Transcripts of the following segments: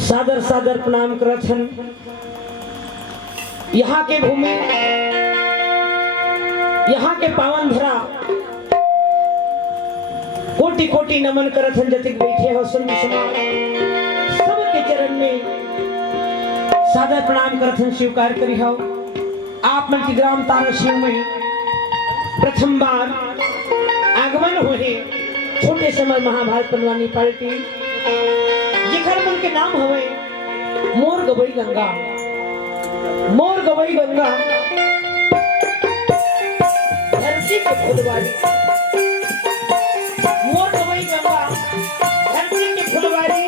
सादर सादर प्रणाम करत हन। यहाँ के भूमि, यहाँ के पावन धरा कोटि कोटि नमन करत हन। जतिक बैठे हो संत समाज सबके चरण में सादर प्रणाम करत हन, स्वीकार करी हो। आप मन की ग्राम तारासिंह में प्रथम बार आगमन हुए छोटे समय महाभारत पनवानी पार्टी जिखर मन के नाम हवे मोर गवई गंगा। मोर गवई गंगा धरती के फुलवारी, मोर गवई गंगा धरती के फुलवारी।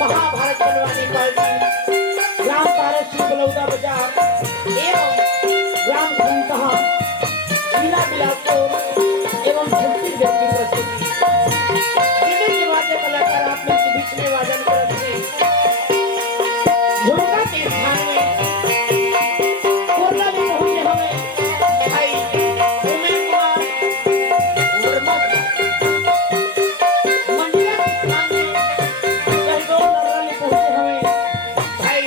महाभारत पनवानी पार्टी ग्राम तारासिंह बलौदा बाजार एवं ग्राम घंटहा जिला बिलासपुर एवं छत्तीसगढ़ की प्रस्तुति जिले के वाद्य कलाकार आप लोग के बीच में वादन करते हैं झुमका के स्थान में कोरला में पहुंचे हमें भाई उमेश कुमार वर्मा मंजिला के स्थान में कहडोल नरला में पहुंचे हमें भाई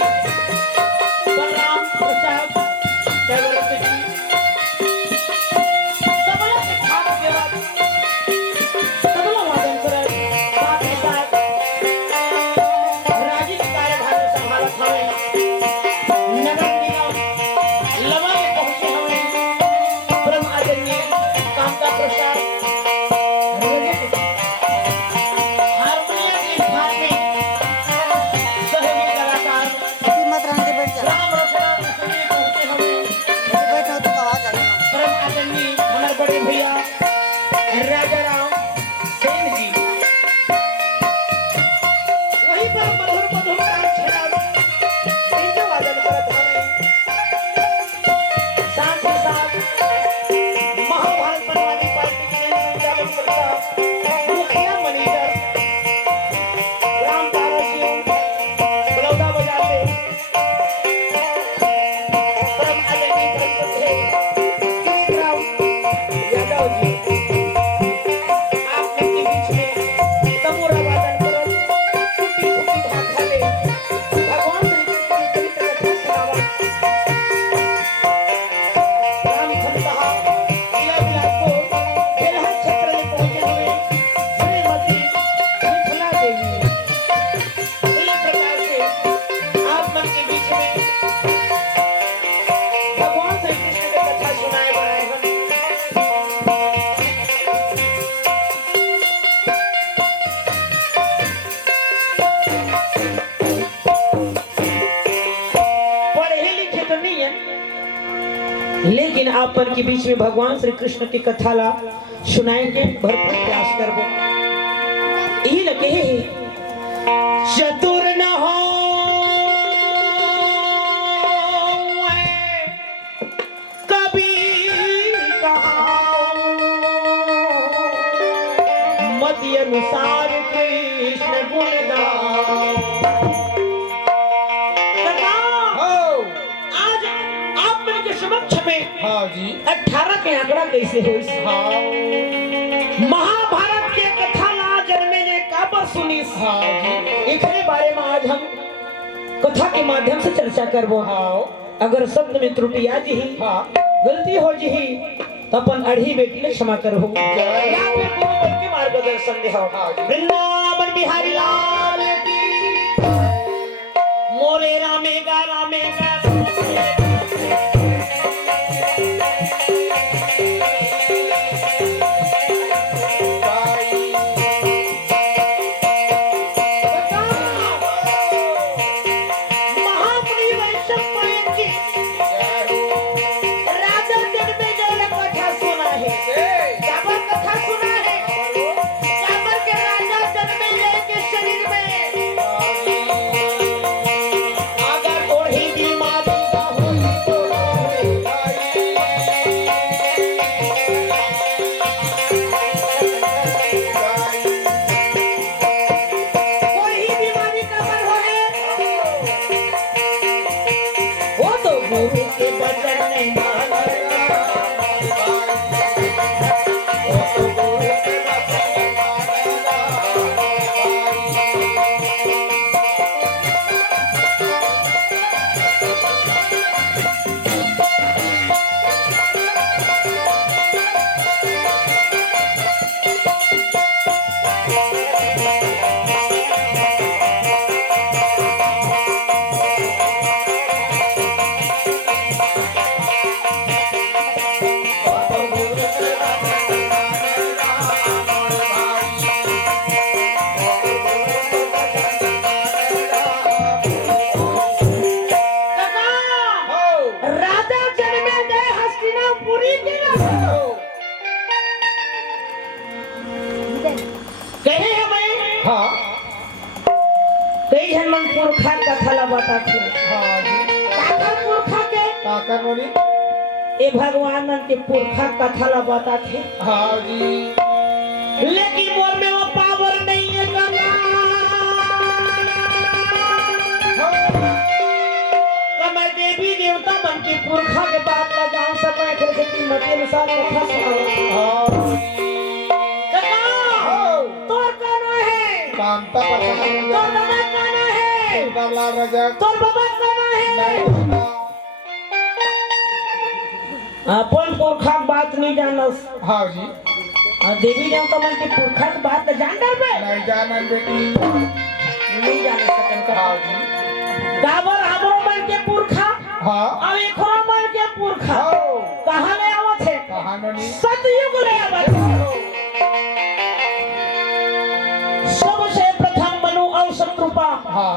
बलराम प्रसाद देवरत जी तबला के खास के बाद तबला वादन कर साथ ही साथ राजीव कार्यभार संभालत हमें नगर निगम लवा में पहुंचे हमें परम आदरणीय कामता प्रसाद रजत जी हारमोनियम के स्थान में सहयोगी कलाकार मत रहने बैठ जा राम रसना में पहुंचे हमें बैठो तो आवाज आ रही परम आदरणीय हमारे बड़े भैया राजा राम सेन जी वहीं पर मधुर मधुर गान छेड़ा इनके वादन करत हमें साथ ही साथ महाभारत बनवानी पार्टी के संचालन करता मुखिया मैनेजर राम तारा सिंह बलौदा बाजार से परम आदरणीय प्रसन्न है किरीटराव यादव जी आप लोग के बीच में तमोरा वादन करो टूटी फूटी भाषा में भगवान श्री कृष्ण की चरित्र कथा सुनावत राम खंडहा जिला बिलासपुर बेलहर क्षेत्र में पहुंचे हुए श्रीमती मिथिला देवी इस प्रकार से आप मन के बीच में भगवान श्री कृष्ण की कथा सुनाए बनाए हम पढ़े लिखे तो नहीं है लेकिन आप मन के बीच में भगवान श्री कृष्ण की कथा ला सुनाएंगे भरपूर प्रयास करबो यही लगे चतुर न हो कभी कहाऊं मति अनुसार कृष्ण गुण गाऊं आज आप मन के समक्ष में हाँ जी 18 के आंकड़ा कैसे हो हाँ महाभारत के कथा ला जन्मे ने काबर सुनी हाँ जी इखरे बारे में आज हम कथा के माध्यम से चर्चा करबो हाँ अगर शब्द में त्रुटि आ जी हाँ गलती हो जी तो अपन अढ़ी बेटी ने क्षमा करो जय। या फिर गुरुवर के मार्गदर्शन दे हाँ जी। वृंदावन बिहारी लाल की मोरे रामेगा रामेगा महामुनि वैष्णव पायन की राजा जन्मेजय कथा सुना है काबर कथा सुना है काबर के राजा जन्मेजय के शरीर में अगर ओढ़ी बीमारी का होई तो कोई ही बीमारी काबर होए वो तो गुरु के वचन नहीं मानेगा हाँ जी पुरखा कथा ला बता थे हाँ जी काका पुरखा के का करनोनी ये भगवान के पुरखा कथा ला बता थे हाँ जी लेकिन मोर में वो पावर नहीं है करना तो मैं देवी देवता बन के पुरखा के बात ला जान सके थे कि मत अनुसार कथा सुना तोर कहना है कांता तोर बाबा कहना है बाबला रजक तोर बाबा कहना है अपन पुरखा के बात नहीं जानस हाँ जी देवी देवता मन के पुरखा के बात तो जान डर बे नहीं जानन बेटी नहीं जान सकन का हाँ जी डाबर हमरो मन के पुरखा हाँ और एकरो मन के पुरखा हाँ कहां ले आवत है कहानोनी सतयुग ले आवत है सबसे प्रथम मनु और शत्रुपा हाँ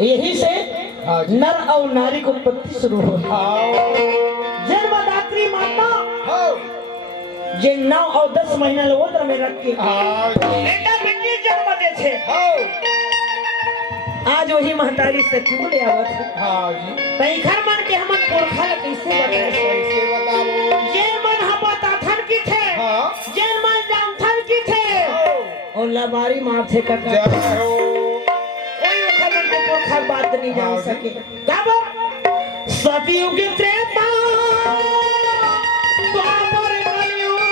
यही से हाँ जी नर और नारी को उत्पत्ति शुरू हुई हाँ जन्मदात्री माता हाँ जे 9 और 10 महीना ले ओद्र में रख के हाँ जी बेटा बेटी जन्म दे छे हाँ आज वही महतारी से क्यों ले आवत है हाँ जी तई घर मन के हमन पुरखा ले कैसे बताए कैसे बताओ जे मन हम बताथन की थे हाँ जे मन जानथन की थे और लबारी माथे का जय हो कोई खबर के पुरखा बात नहीं जान हाँ जी। सके गाबर सतयुग त्रेता द्वापर कलयुग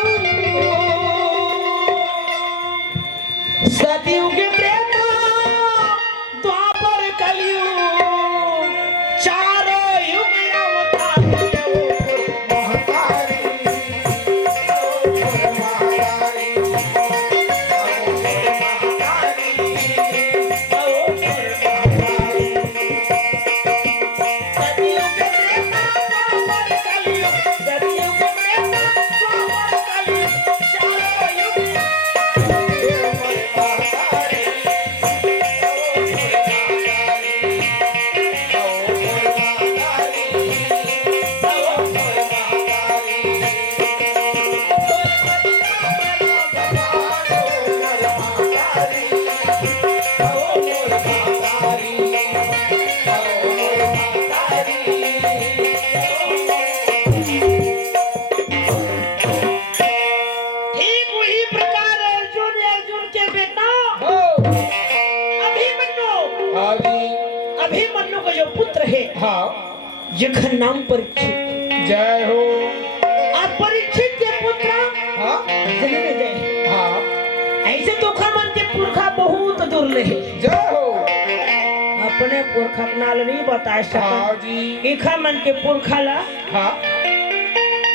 सतयुग त्रेता द्वापर कलयुग चारों युग अवतार महतारी सतयुग त्रेता द्वापर कलयुग सतयुग त्रेता द्वापर कलयुग चारों युग ठीक वही प्रकार अर्जुन के बेटा अभिमन्यु हाँ जी अभिमन्यु का जो पुत्र है हाँ जखन नाम परीक्षित जय हो और परीक्षित के पुत्र हाँ जन्मे जय हाँ ऐसे तो खमन के पुरखा बहुत दुर्लभ है जय हो अपने पुरखा नाल नहीं बता हाँ सकन जी इखा मन के पुरखा ला हाँ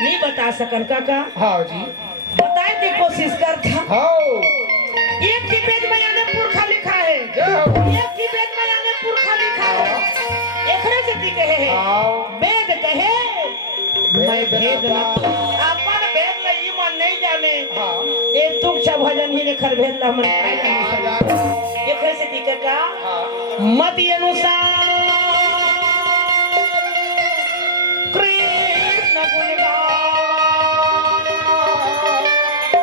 नहीं बता सकन काका हाँ जी बताए की कोशिश कर था हाँ एक की पेज में यानी पुरखा लिखा है जय हो एक की पेज में यानी पुरखा लिखा है एकरे से दी कहे है हाँ वेद कहे मैं भेद न भेद अपन भेद ल ई मन नहीं जाने हाँ ए तुक छ भजन ही लेखर भेद ल मन काय जाने एकरे से दी का मति अनुसार कृष्ण गुण गान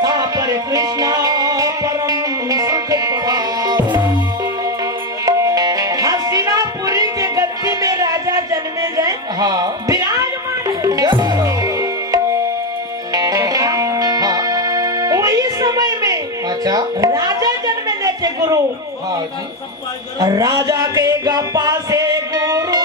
तापर कृष्ण परम सुख पाओ हस्तिनापुरी के गद्दी में राजा जन्मे गए हाँ विराजमान है जय हो हाँ वही समय में अच्छा राजा जन्मे लेके गुरु हाँ जी राजा के गप्पा से गुरु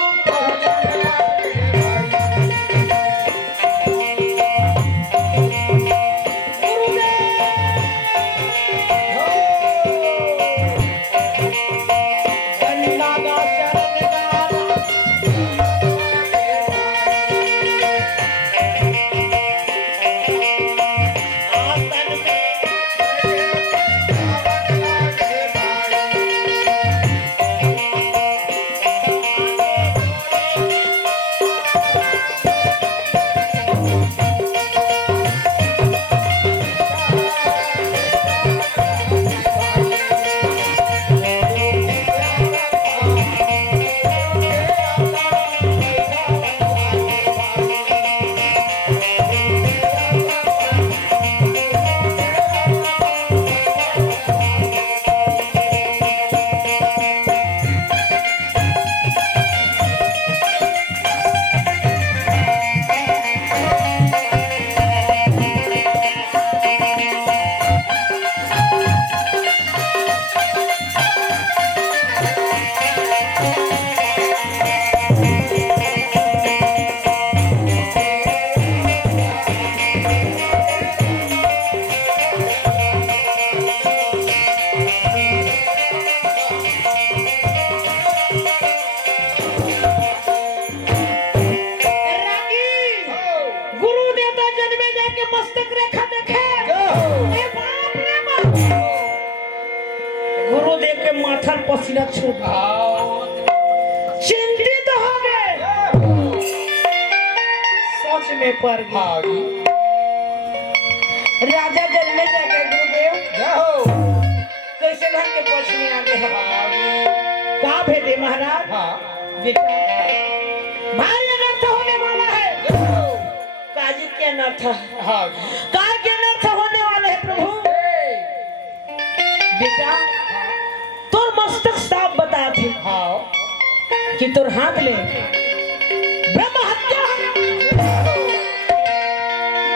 तिलक छूट हाँ चिंतित हो गए, सोच में पड़ गए। हाँ जी राजा जन्मे जाके गुरुदेव जय हो कैसे ढंग के पहुंचने आगे हम हाँ जी कहा भेदे महाराज हाँ बेटा भारी अनर्थ होने वाला है। जय हो काजित के अनर्थ हाँ जी काल के अनर्थ होने वाले है प्रभु। बेटा तोर मस्तक साफ बता थे हाँ कि तोर हाथ ले ब्रह्म हत्या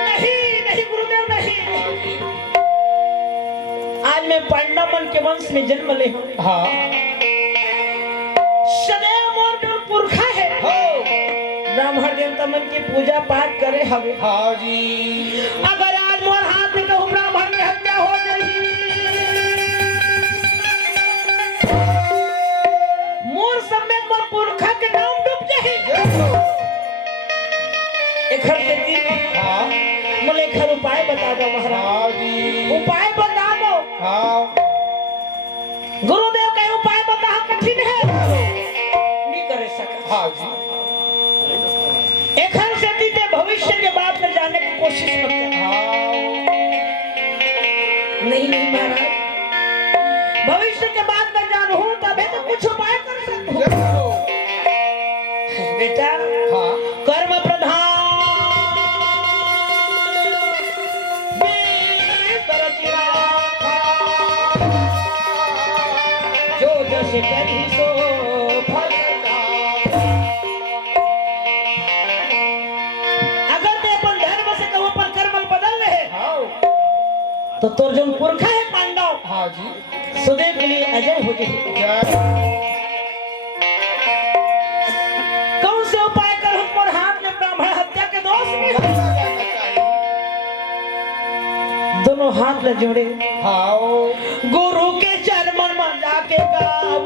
नहीं नहीं गुरुदेव नहीं। आज मैं पांडा मन के वंश में जन्म ले हूं। हाँ सदैव मोर जो पुरखा है हो ब्राह्मण देवता मन की पूजा पाठ करे हवे। हाँ जी अगर आज मोर हाथ में कहूं ब्राह्मण की हत्या हो गई मोर समेत मोर पुरखा के नाम डूब जाए। जय हो एक हर खेती हाँ मुझे एक हर उपाय बता दो महाराज। हाँ जी उपाय बता दो हाँ गुरुदेव का उपाय बता कठिन है नहीं करे सका। हाँ जी एक हर खेती ते भविष्य के बात में जाने की कोशिश मत कर। हाँ नहीं नहीं महाराज भविष्य के बाद में जानू हूं तभी तो कुछ उपाय कर सकता हूं। जय हो बेटा हाँ कर्म प्रधान बेतर चिराखा, जो जस करी सो फल का। अगर ते अपन धर्म से कहूं पर कर्म बदल रहे हाँ तो तोर जो पुरखा है पांडव हाँ जी सदैव के लिए अजय हो जाए। जय कौन से उपाय कर हम पर हाथ में ब्राह्मण हत्या के दोष में जाना चाहिए दोनों हाथ न जोड़े हाँ गुरु के चरण में जाके गाओ।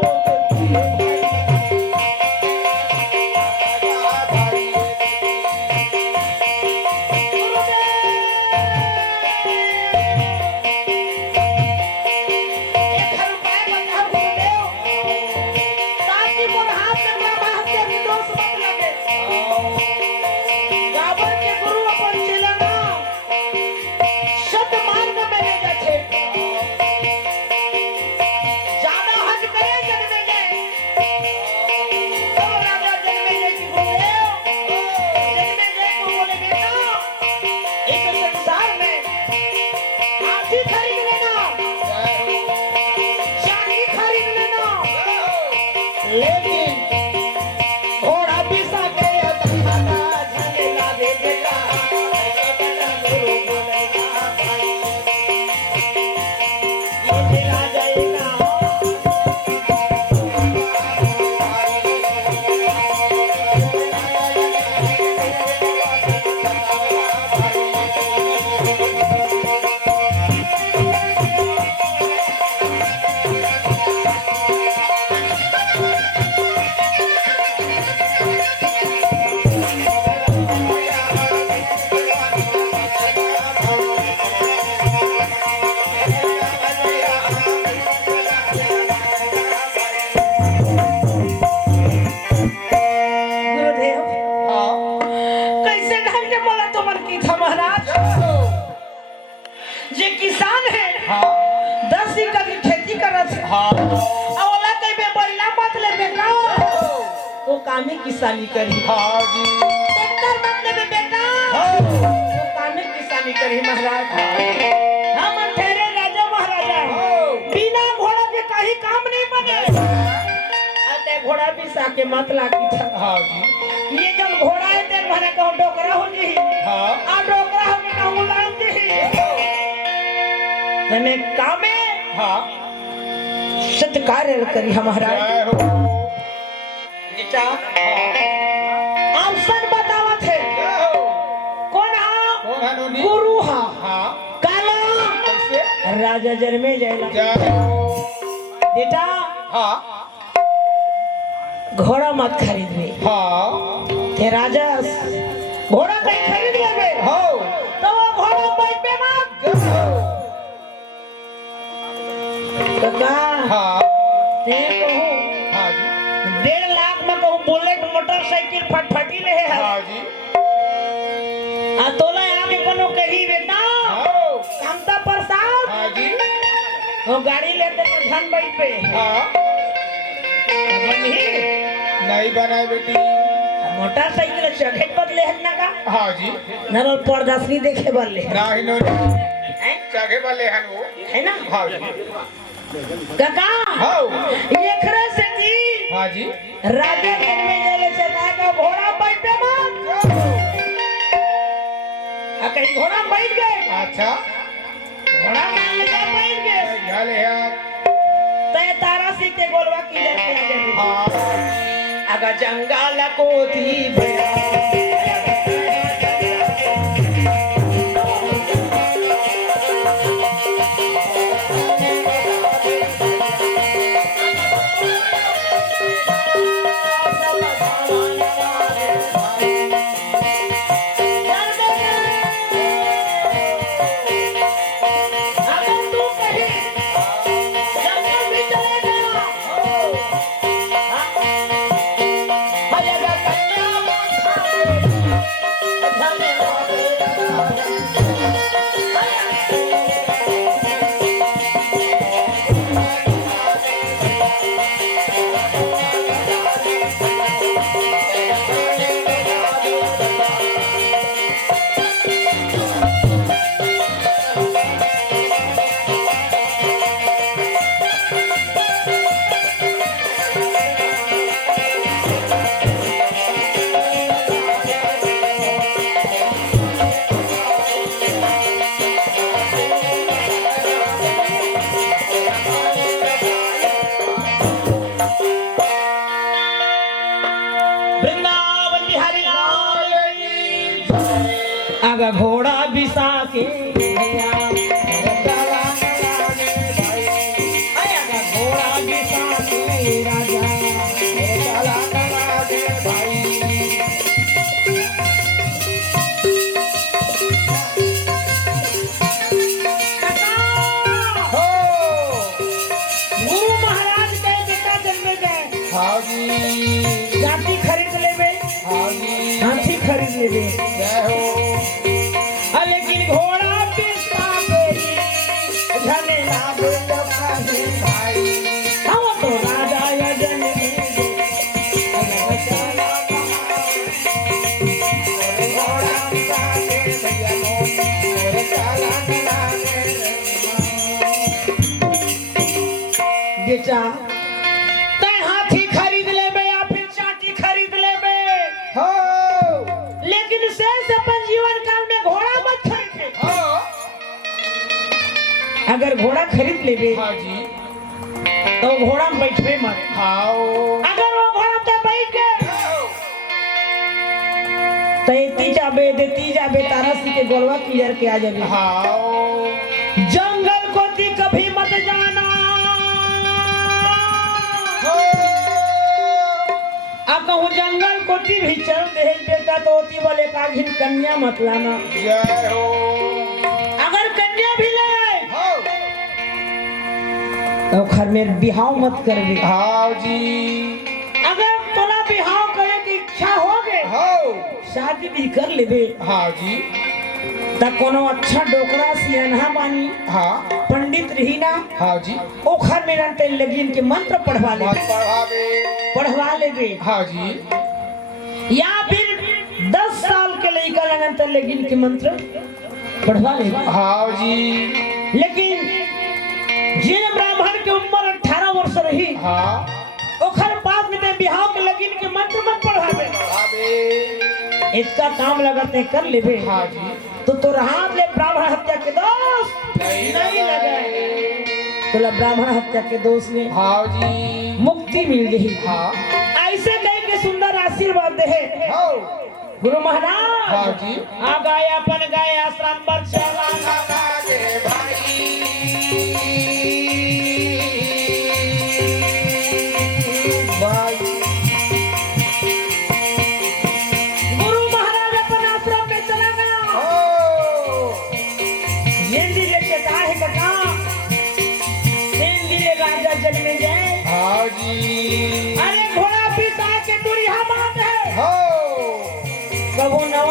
एक हर उपाय बता गुरुदेव ताकि मोर हाथ में ब्राह्मण हत्या के दोष मत लगे। गाबर के गुरु अपन चलना सत मार्ग में ले जाते ज्यादा हट करे जन्मे जाए तो राजा जन्मे जाए कि गुरुदेव जन्मे जाए को बोले बेटा इस संसार में हाथी खरीद लेना चांदी खरीद लेना लेकिन घोड़ा पिसा के अतखाना झले लागे बेटा गुरु बोलेगा ये तेरा जाएगा। गुरुदेव कैसे ढंग के बोला तो मन की था महाराज जे किसान है 10 एकड़ की खेती करत है औला कई बे बैला मत ले बेटा वो कामे किसानी करी हाँ जी ट्रैक्टर मत ले बेटा वो कामे किसानी करी महाराज। हम ठहरे राजा महाराजा बिना घोड़ा के कहीं काम नहीं बने अते घोड़ा भी साके मत लागी था। हाँ जी ये जब घोड़ा है तेल भरे कहूं डोकरा हो जी हाँ आ डोकरा हो के कहूं लाम जी तने कामे हाँ सत्य कार्य करी हमारा जय हो बेटा अवसर बतावत है जय हो कौन हा कौन है नोनी गुरु हा हाँ काला कैसे राजा जन्मे जाएगा। जय हो बेटा हाँ घोड़ा मत खरीद ले हाँ ते राजा घोड़ा कहीं खरीद लेबे हो तो वो घोड़ा बैठ पे मत जय हो काका हाँ ते कहूं मोटरसाइकिल फटफटी रहे है हाँ जी आ तोला आगे कोनो कही बेटा हाँ कामता प्रसाद हाँ जी वो गाड़ी लेते तो धन बैठ पे हाँ बनी नहीं बनाए बेटी मोटरसाइकिल जगह बदले है ना का हाँ जी नरल परदर्शनी देखे बदले है नहीं नो हैं? जगह वाले हैं वो है ना हाँ जी काका हाँ ये खरे से जी हाँ जी राजा दिन में जेले से का घोड़ा बैठ पे मत आ कहीं घोड़ा बैठ गए अच्छा घोड़ा मान ले जा बैठ गए झाले हैं तय तारा सिंह के गोलवा की लड़के आ जाए हाँ अगर जंगल को थी भया अगर तू कहीं जंगल में चलेगा भलेगा कन्या वृंदावन बिहारी लाल आगा घोड़ा बिसा के आगा घोड़ा बिसा के राजा गुरु महाराज के बेटा जन्मे गए हाँ जी जाति खरीद लेबे हाँ जी हाथी खरीद लेबे जय हो लेकिन घोड़ा पिस्ता के झने ना बोलो काहे भाई हम तो राजा या जन बेटा ते हाथी खरीद लेबे या फिर चाटी खरीद लेबे हो लेकिन शेष अपन जीवन काल में घोड़ा मत खरीदे हाँ अगर घोड़ा खरीद लेबे हाँ जी तो घोड़ा में बैठबे मत हाँ अगर वो घोड़ा पे बैठ गए तो देती जाबे तारा सी के गोलवा क्लियर के आ जाबे हाँ जंगल को ती कभी मत जाना अब कहूँ जंगल को ती भी चल दे बेटा तो ती वाले का घिन कन्या मत लाना जय हो अगर कन्या भी ले आए हो तो घर में बिहाव मत कर दे हाँ जी अगर तोला बिहाव करे की इच्छा हो गए हो शादी भी कर लेबे हाँ जी त कोनो अच्छा डोकरा सियाना बानी हाँ पंडित रही ना हाँ जी ओखर में रहते लगिन के मंत्र पढ़वा ले मत पढ़ावे पढ़वा लेबे हाँ जी या फिर 10 साल के लड़का लगन त लगिन के मंत्र पढ़वा लेबे हाँ जी लेकिन जिन ब्राह्मण के उम्र 18 वर्ष रही हाँ ओखर बाद में ते बिहाव के लगिन के मंत्र मत पढ़ावे पढ़ावे इसका काम लगाते कर लेबे हाँ जी तो हाथ ले ब्राह्मण हत्या के दोष नहीं लगाए तो ब्राह्मण हत्या के दोष में हाँ जी मुक्ति मिल गई हाँ ऐसे कह के सुंदर आशीर्वाद दे हो गुरु महाराज हाँ जी आ गाय अपन गाय आश्रम पर चला गुरु महाराज अपन आश्रम में चला गया ये लिए के काहे का तेन लिए राजा जन्मे जाए हाँ जी अरे घोड़ा पिता के दुरिया बात है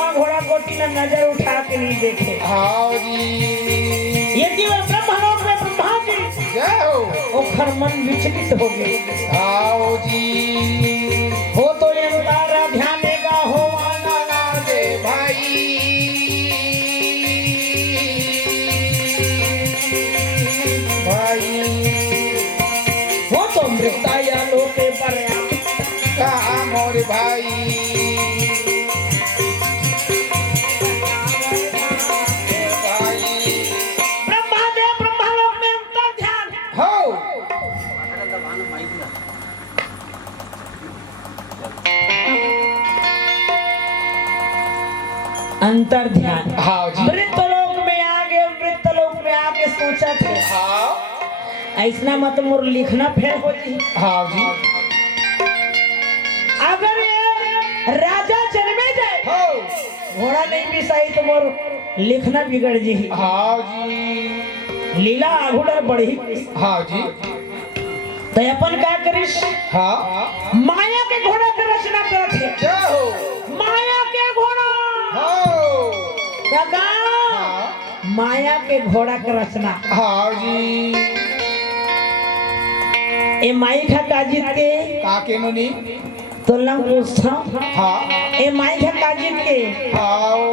ब्रह्मा घोड़ा कोटि ने नजर उठा के नहीं देखे। हाँ जी। यदि वह ब्रह्मलोक में ब्रह्मा जी जय हो। ओखर मन विचलित हो गए। हाँ जी। हो तो ये तारा ध्यान देगा हो ना ना दे भाई। भाई वो तो मृता या लोके पर का मोर भाई। ब्रह्मादेव ब्रह्मलोक में अंतर ध्यान हो। अंतर ध्यान। हाँ जी। मृतलोक में आके सोचा थे हाँ। ऐसा मत मोर लिखना फेल हो जी। हाँ जी। अगर ये राजा जन्मे जाए हो। घोड़ा नहीं भी सही तो मोर लिखना बिगड़ जी। हाँ जी। लीला आघुड़ा बढ़ी। हाँ जी। तो अपन का करिस हाँ। माया के घोड़ा के रचना करत है। जय हो। माया के घोड़ा हो। काका हाँ। माया के घोड़ा के रचना हाँ जी। ए माई खा काजित के काके नुनी। तो लंग पूछता हाँ। ए माई खा काजित के आओ।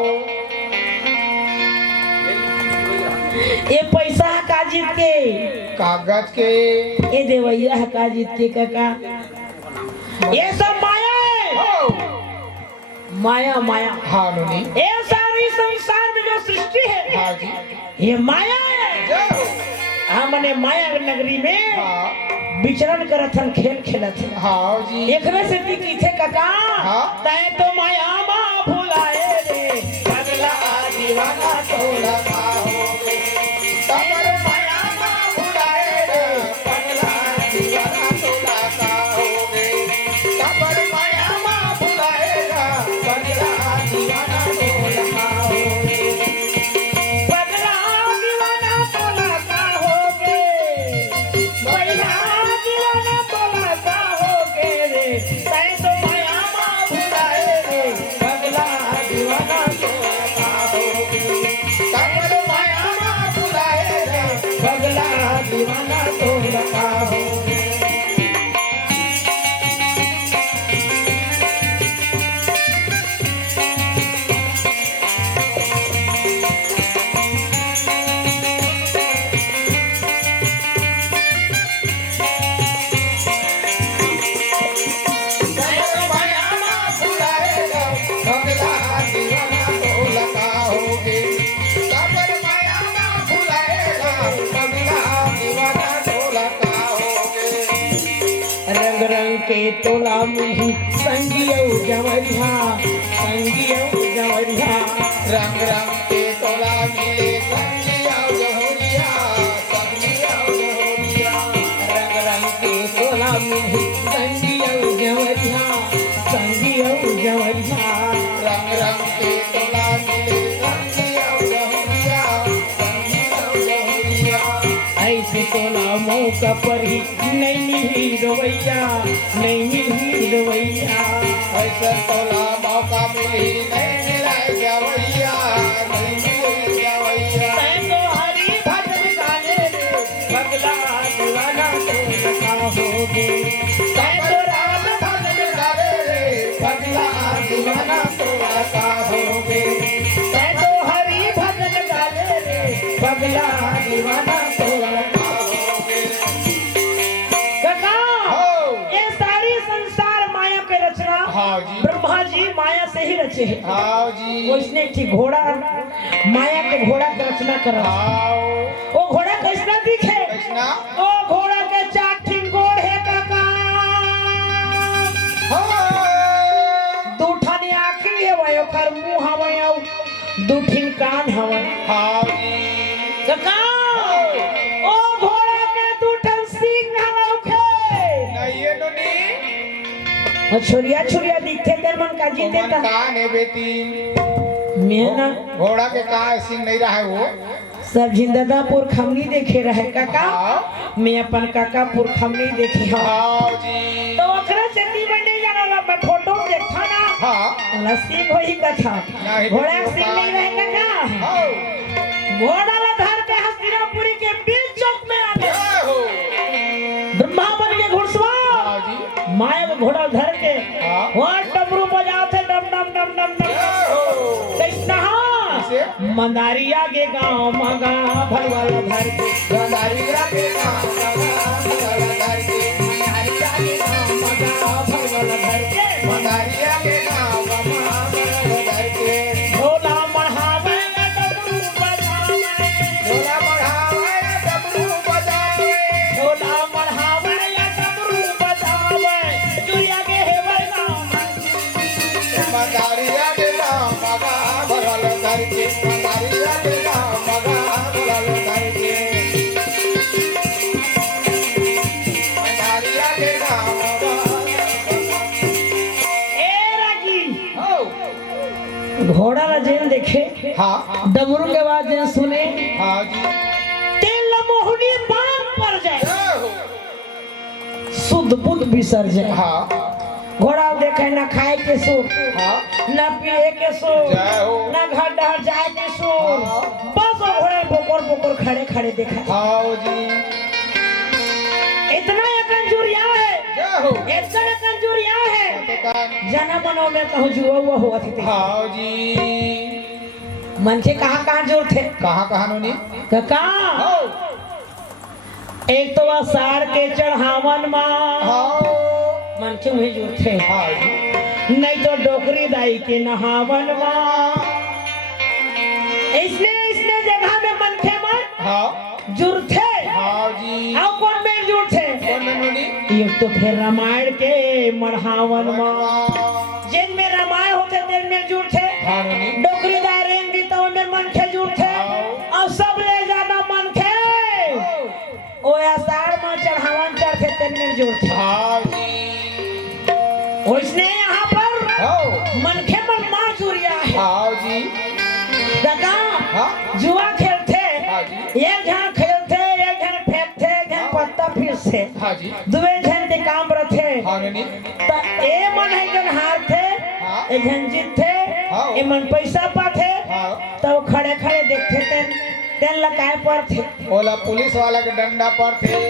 ए पैसा है काजित के कागज के। ए देवैया है काजित के काका ये सब माया है। हो। माया माया हाँ नुनी। ये सारी संसार में जो सृष्टि है हाँ जी। ये माया है। जय हो। हमने माया नगरी में हाँ। विचरण करत हन खेल खेलत हन। हाँ जी। एकरे से दिखी थे काका हाँ। तै तो माया माँ भुलाए रे पगला दीवाना तोला लगाओगे। कमर माया माँ भुलाए रे पगला दीवाना तो लगाओगे। कमर माया माँ भुलाए रे पगला दीवाना तो लगाओगे। पगला दीवाना तोला का होगे पगला दीवाना तोला का होगे रे तै तो माया माँ भुलाए रे पगला दीवाना तोला का होगे कमर माया माँ भुलाए रे पगला दीवाना तोला का होगे। कमर माया माँ भुलाए रे पगला दीवाना तो लगाओगे। कमर माया माँ भुलाए रे पगला दीवाना तो लगाओगे। रंग रंग के तोला मुही संगियो जवरिया रंग रंग के तोला मिले संगिया जहोरिया संगिया जहोरिया। रंग रंग के तोला मुही संगियो जवरिया रंग रंग के तोला मिले संगिया जहोरिया संगिया जहोरिया। ऐसे तोला मौका पर ही नहीं मिली रवैया ऐसा तोला मौका मिली नहीं मिला जवैया नहीं मिले जवैया। मैं तो हरी भजन गाने रे पगला दीवाना तो लगा होगे मैं तो राम भजन गावे रे पगला दीवाना तो लगाओगे। मैं तो हरी भजन गाने रे पगला दीवाना तो लगा काका हो। ये सारी संसार माया के रचना हाँ जी। ब्रह्मा जी माया से ही रचे हैं। हाँ जी। वो इसने ठीक घोड़ा माया के घोड़ा की रचना कर रहा आओ। वो घोड़ा कैसा दिखे कृष्णा। ओ घोड़ा के चार ठिंगोड़ है काका हो। दूठानी आखिरी है वही ओखर मुंह हवे औ दूठिन कान हवे हाँ जी। काका ओ घोड़ा के दूठन सिंह हवे उखे नहीं ये नुनी। और छोरिया दिखे तेर मन का जी मन देता कान है बेटी। मैं ना घोड़ा के कहा सिंह नहीं रहा है वो। सब जिंदापुर खमनी देखे रहे काका हाँ। मैं अपन काका पुरखमनी देखे हाँ हाँ जी। तो ओकरा चंदी बने जाना वाला मैं फोटो देखा ना हाँ वाला सिंह वही का था नहीं, घोड़ा का सिंह नहीं रहेगा क्या हो घोड़ा ला धर के हस्तिनापुरी के बीच चौक में आ गया जय हो ब्रह्मा बन के घुड़सवार हाँ जी माया में घोड़ा धर के हाँ। वहाँ डमरू बजाते डम डम डम डम डम जय हो कैसना कैसे? मंदारिया के गांव मगा भरवाला धर के गंधारिया के नाम गंधार के मंदारिया के गांव मगा भरवाला धर के गंधारिया के नाम गंधार के भोला मढ़ावे डमरू बजावे भोला बढ़ावे डमरू बजावे भोला मढ़ावे डमरू बजावे चुरिया के हेवर गांव गंधारिया के नाम मगा भरल धर के गंधारिया के नाम मगा भरल धर के गंधारिया के नाम ए रागी हो घोड़ा ला जेन देखे हाँ डमरू के आवाज जेन सुने हाँ जी तेल मोहनी बांध पर जाए जय हो शुद्ध बुद्ध विसर्जन हाँ घोड़ा देखे ना खाए के सुख हाँ ना पिए के सुख जय हो ना घर डहर जाए के सुख हाँ। बस वो घोड़े बोकर बोकर खड़े खड़े देखा हाँ जी इतना ये कंजूरिया है जय हो इतना ये कंजूरिया है तो का जना मनो में कहूँ जुआ हुआ हुआ थी हाँ जी मन के कहाँ कहाँ जोर थे कहाँ कहाँ नोनी कहाँ हो एक तो आषाढ़ के चढ़ावन माँ हाँ मन के वही जोर थे हाँ जी नहीं तो डोकरी दाई के नहावन माँ इसने इसने जगह में मन थे मन हाँ जुर थे हाँ जी और कौन में जुर थे कौन में नोनी एक तो फिर रामायण के मढ़ावन माँ हाँ जिन में रामायण होते दिन में जुर थे नोनी डोकरी दाई रेंग दी तो में मन थे जुर थे और सब ले ज्यादा मन थे ओ आषाढ़ में चढ़ावन चढ़ते दिन में जुर थे हाँ जी उसने यहाँ पर हो मनखे मन माँ जुरिया है हाँ जी दादा हाँ जुआ खेलते हाँ जी एक जन खेलते एक जन फेंकते एक जन पत्ता फिरते हाँ जी दुबे जन के काम रथे हाँ नोनी तो ए मन है जन हारते हाँ। ए जन जीतते हाँ। ए मन पैसा पाते हाँ तो खड़े खड़े देखते तेन लगाए पड़ते बोला पुलिस वाला के डंडा पर थे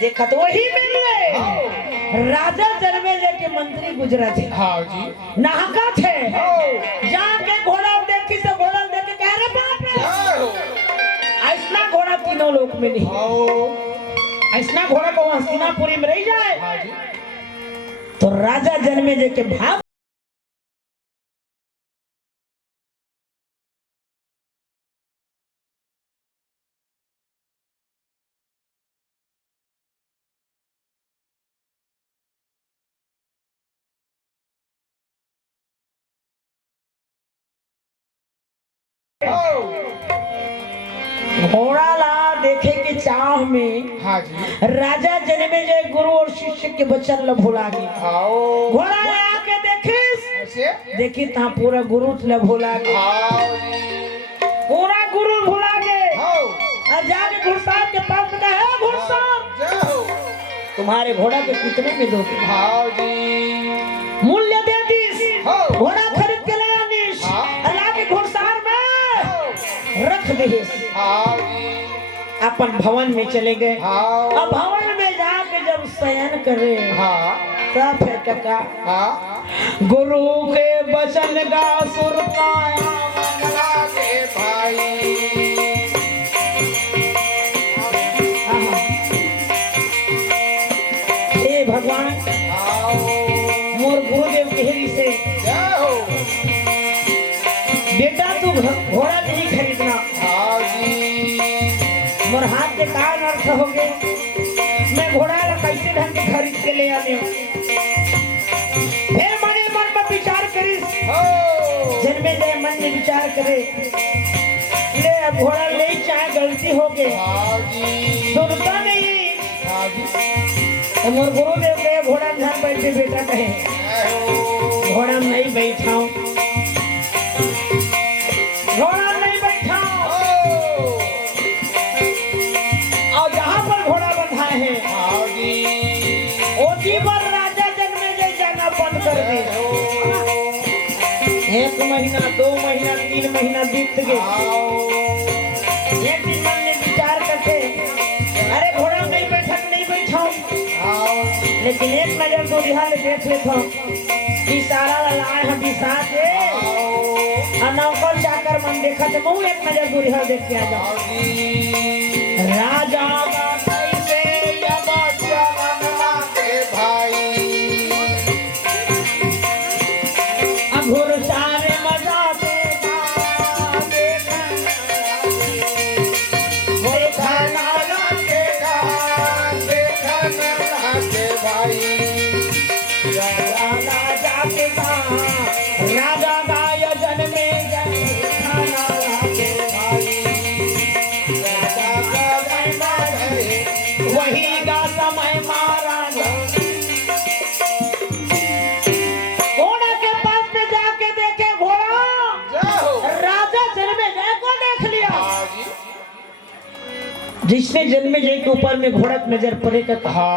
देखा तो वही मिले हाँ। राजा दरवेजे के मंत्री गुजरात थे हाँ जी नहाका थे हो जाके घोड़ा देखी तो घोड़ा देख के कह रहे बाप रे जय हो ऐसा घोड़ा तीनों लोक में नहीं हो ऐसा घोड़ा को हस्तिनापुरी में रह जाए हाँ जी तो राजा जन्मेजय के भाग घोड़ा ला देखे के चाह में हाँ जी राजा जन्मेजय गुरु और शिष्य के वचन ला भुला गया आओ घोड़ा आके देखिस ऐसे देखी ता पूरा गुरु ला भुला गया आओ जी पूरा गुरु भुला गए हो और जाके घुड़सवार के पास में कहा है घुड़सवार जय हो तुम्हारे घोड़ा के कितने में दोगे हाँ जी मूल्य दे दीस हो घोड़ा खरीद के ले आनीस हाँ। अल्लाह के घुड़सवार में रख दीस हाँ जी अपन भवन में चले गए हाँ अब भवन में जाके जब शयन करे हाँ तब फिर कका हाँ गुरु के वचन का सुर पाया मंगला के भाई आहा। हे भगवान आओ मोर गुरुदेव केहरी से जय हो बेटा तू घोड़ा नहीं खरीदना हाँ जी मोर हाथ के कारण अर्थ हो गए मैं घोड़ा ला कैसे ढंग के खरीद के ले आने फिर मने मन में विचार करिस हो जन्मे जय मन में विचार करे ले अब घोड़ा ले चाहे गलती हो गई हाँ जी सुनता नहीं हाँ जी तो मोर गुरुदेव के घोड़ा में बैठे बेटा कहे जय हो घोड़ा में नहीं बैठाऊं घोड़ा में नहीं बैठाऊं हो और जहाँ पर घोड़ा बंधा है हाँ जी ओटी पर राजा जन्मेजय जाना बंद कर महीना 2 महीना 3 महीना बीत गए। आओ एक दिन मन ने विचार करके अरे घोड़ा नहीं बैठा आओ लेकिन एक नजर तो रिहा ले देख लेता इशारा लाए हम बिसा के नौकर चाकर मन देखा तो मैं एक नजर दूर रिहा देख के आ जाओ। राजा का कैसे या बच्चा मनवा के भाई घुर सारे मजा देखा राजा गाय जन्मे खाना लाके वही का समय मारा घोड़ा के पास में जाके देखे घोड़ा राजा जन्मे जय को देख लिया। जिसने जन्मे जय के ऊपर में घोड़ा की नजर पड़े का कहा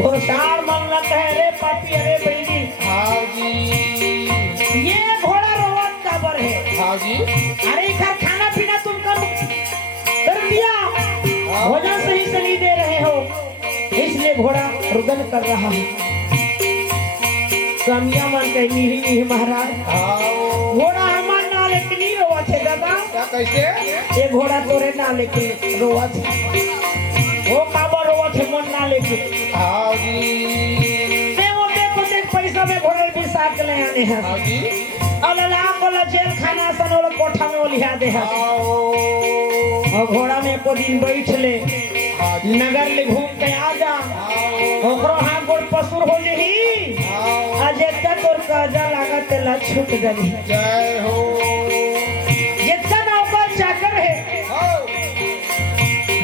घोड़सार मन लगता है रे पापी अरे बेटी ये घोड़ा रोवत काबर है अरे खैर खाना पीना तुम कर दिया भोजन सही से नहीं दे रहे हो इसलिए घोड़ा रुदन कर रहा है। कमिया मन कह नहीं महाराज घोड़ा हमार ना लेकिन नहीं रोवा थे दादा कैसे ये घोड़ा तोरे ना लेकिन रोवा थे वो काबर रोवा थे मन ना लेकिन पैसा में घोड़ा भी साथ ले आने हैं अल्लाह को जेल खाना सन वाला कोठा में लिया दे है और घोड़ा में को दिन बैठ ले नगर ले घूम के आ जा ओकरो हां गोड़ पसुर हो जही अजेता तोर काजा लागत ला छूट गई जय हो जितना नौकर चाकर है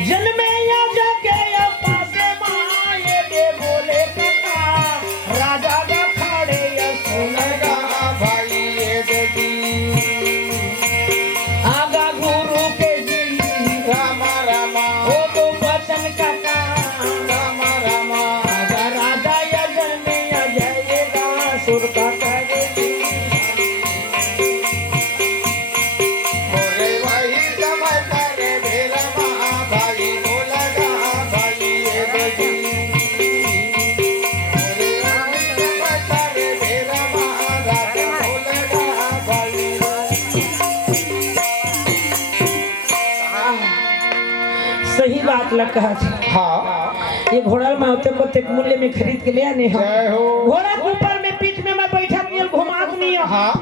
जन्मे या जाके या पासे माए दे बोले कथा राजा का खाड़े या सुनगा भाई ये देवी आगा गुरु के जी रामा रामा वो तो बचन काका रामा रामा आगा राजा या जन्मे या जाएगा सुर का करेगी मोरे वही समय करे भेला महा भाई बोलगा भाई ये देवी मोरे वही समय करे भेला महा राजा बोलगा भाई सही बात लग कहा था हाँ ये घोड़ा में होते को तेक मूल्य में खरीद के ले आने हम जय हो घोड़ा के ऊपर में पीठ में मैं बैठा नियल घुमा नहीं हाँ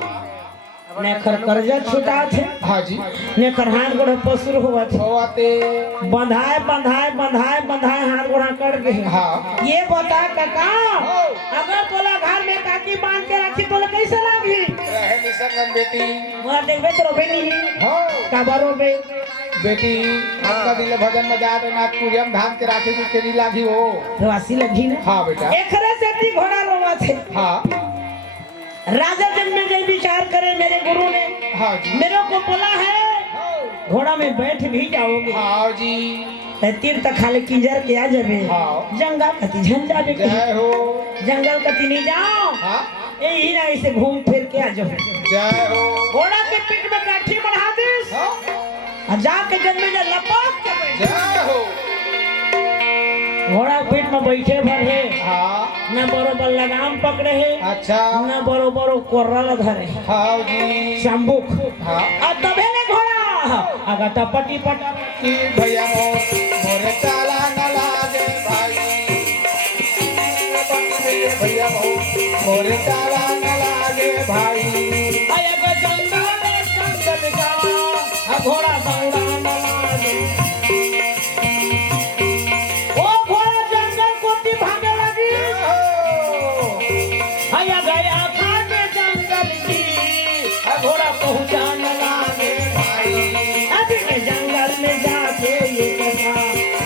ने खर कर्जा छुटा थे हाँ जी ने खर हाथ गोड़ा पसुर हुआ थे होते बंधाए हाथ गोड़ा कर गए हाँ ये बता काका अगर तोला घर में काकी बांध के रखी तोला कैसे लागी रहे निसंगन बेटी वहां देखबे तो रोबे नहीं हो का बरोबे बेटी आपका दिल भजन में जाते ना कुरियम धान के राखे की केरी लागी हो रवासी लगी ना हाँ बेटा एकरे से ती घोड़ा रोवा थे हाँ राजा जब में जब विचार करे मेरे गुरु ने हाँ जी मेरे को बोला है घोड़ा में बैठ भी जाओगे हाँ जी तीर तक खाली किंजर के आ जाबे हाँ जंगल कति झंझा बे जय हो जंगल कति नहीं जाओ हाँ यही ना ऐसे घूम फिर के आ जाओ जय हो घोड़ा के पीठ में काठी बढ़ा दिस हाँ और जाके जन्मे जा लपक के बैठ जय हो घोड़ा के पीठ में बैठे भर है हाँ ना बरोबर लगाम पकड़े है अच्छा ना बरोबर कोर्रल धरे हाँ जी शंबुक हाँ और तबे ने घोड़ा अगर टपटी पटा की भैया मोरे चाला न लागे भाई भैया मोरे चाला न लागे भाई आया का जंगल का घोड़ा दौड़ा न लागे ओ घोड़ा जंगल को ती भागे लगी आया गया खाने जंगल की घोड़ा पहुंचा न लागे भाई अभी के जंगल में जाके ये कथा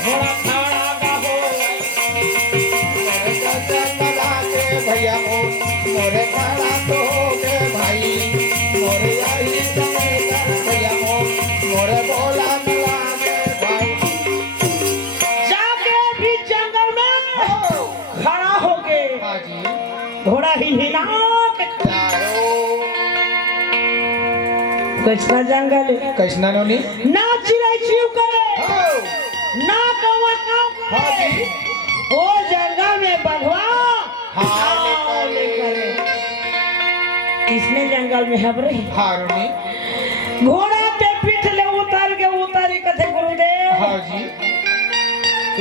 घोड़ा खड़ा का हो मोरे खड़ा तो के भाई मोरे आई समय कर भैया मोरे बोला मिला के भाई जाके भी जंगल में खड़ा हो के हाँ जी घोड़ा हिला के जाओ कृष्णा जंगल कृष्णा नोनी ना चिड़ै चिव करे हो ना कौवा काव हाँ करे जी ओ जंगल में बघवा हाँ, हाँ, करे किसने जंगल में हबरे हाँ नोनी घोड़ा के पीठ ले उतार के कथे गुरुदेव हाँ जी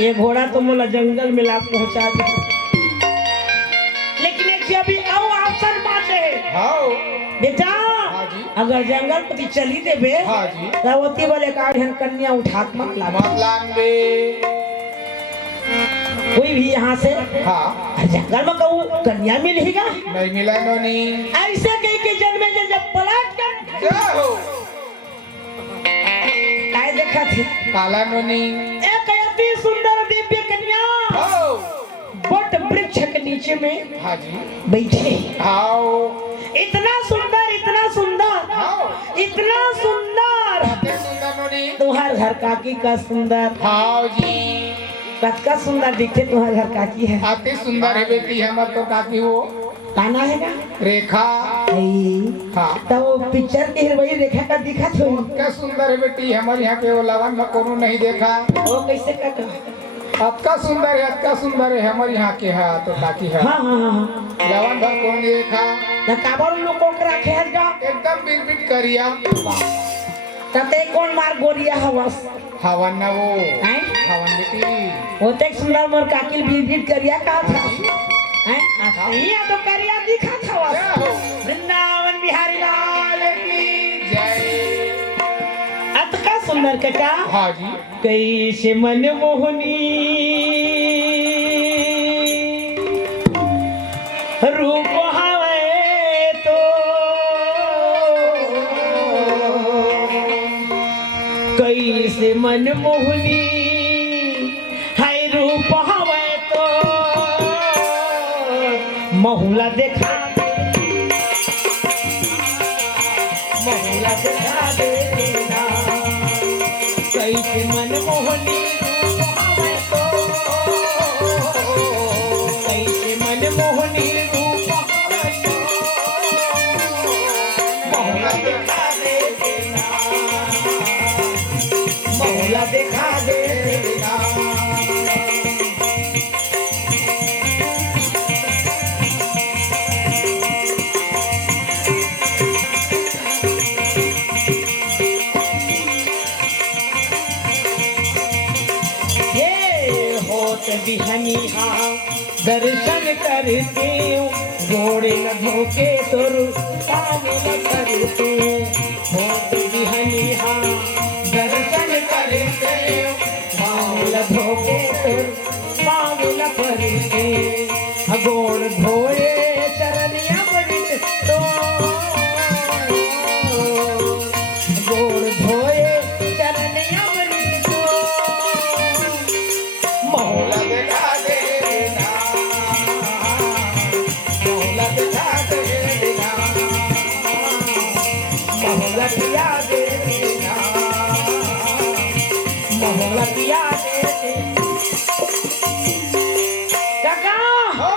ये घोड़ा तो मोला जंगल में ला पहुंचा दे लेकिन एक अभी आओ अवसर बाटे हाँ बेटा हाँ जी अगर जंगल पति चली देबे हाँ जी रावती वाले का कन्या उठात मत ला मत लांबे कोई भी यहाँ से हाँ जंगल में कहूँ कन्या मिलेगा नहीं मिला नोनी ऐसे कहीं के जन्मे जब पलट कर जाओ काय देखा थे काला नोनी एक अति सुंदर दिव्य कन्या हो बट वृक्ष के नीचे में हाँ जी बैठे आओ इतना सुंदर इतना सुंदर आओ इतना सुंदर बातें सुंदर नोनी तुम्हार घर काकी का सुंदर हाँ जी कतका सुंदर दिखे तुम्हार घर काकी है आते सुंदर है बेटी हमार तो काकी हो काना है ना रेखा हाँ तो वो पिक्चर के हीरोइन रेखा का दिखा थो क्या सुंदर है बेटी हमारे यहाँ के वो लवन में कोनो नहीं देखा वो कैसे कर अतका सुंदर है हमारे यहाँ के है तो काकी है हाँ हाँ हाँ लवन भर कौन नहीं देखा ना काबर लोगों को रखे है का एकदम बिलबिट करिया तते कौन मार गोरिया हवस हवन न वो हैं हवन बेटी वो तक सुंदर मोर काकी बीट करिया का था हैं अच्छा तो करिया दिखा था वस जय हो वृंदावन बिहारी लाल की जय अतका सुंदर कका हाँ जी कैसे मनमोहनी रूप हवे तो कैसे मनमोहनी है रूप हवे तो महुला देखा दे महुला देखा दे कैसे मनमोहनी रूप हवे तो कैसे मनमोहनी रूप हवे तो महुला देखा दे महुला देखा दे बिहनी हाँ दर्शन करते घोड़े न धोके तुर काम न करते होत बिहनी हाँ दर्शन करते बाल धोके तुर काम न करते गोड़ धोए चरनिया बनित तो गोड़ धोए चरनिया बनित तो मौला देखा देना मौला देखा देना मौला पिया देना मौला पिया देना काका हो